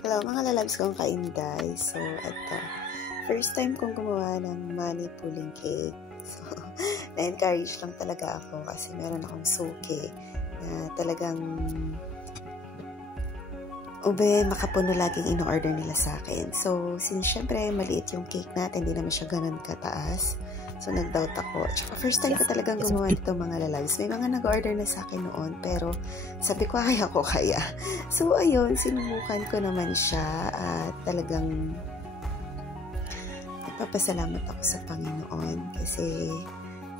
Hello mga lalabs kong kainday. So, ito. First time kong gumawa ng money pulling cake. So, na-encourage lang talaga ako kasi meron akong suki na talagang makapuno laging in-order nila sa akin. So, since syempre maliit yung cake natin, hindi naman siya ganun kataas. So, nag-doubt ako. Tsaka first time ko talagang gumawa nito mga lalabs. May mga nag-order na sa akin noon, pero sabi ko, kaya ko kaya. So, ayun, sinubukan ko naman siya at talagang nagpapasalamat ako sa Panginoon kasi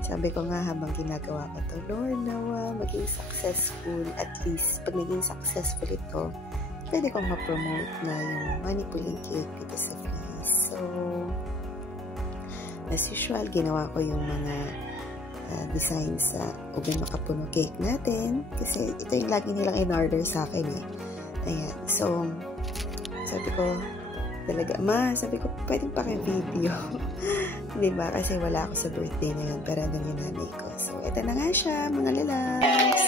sabi ko nga habang ginagawa ko to, Lord, nawa maging successful. At least, pag naging successful ito, pwede kong ma-promote na yung money pulling cake dito sa Fleece. So, as usual, ginawa ko yung mga designs sa ube makapuno cake natin. Kasi ito yung lagi nilang in-order sa akin eh. Ayan. So, sabi ko, talaga, sabi ko, pwedeng paki-video. Diba? Kasi wala ako sa birthday na yun. Pero andun yung nanay ko. So, ito na nga siya, mga lalabs.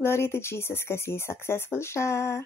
Glory to Jesus kasi successful siya.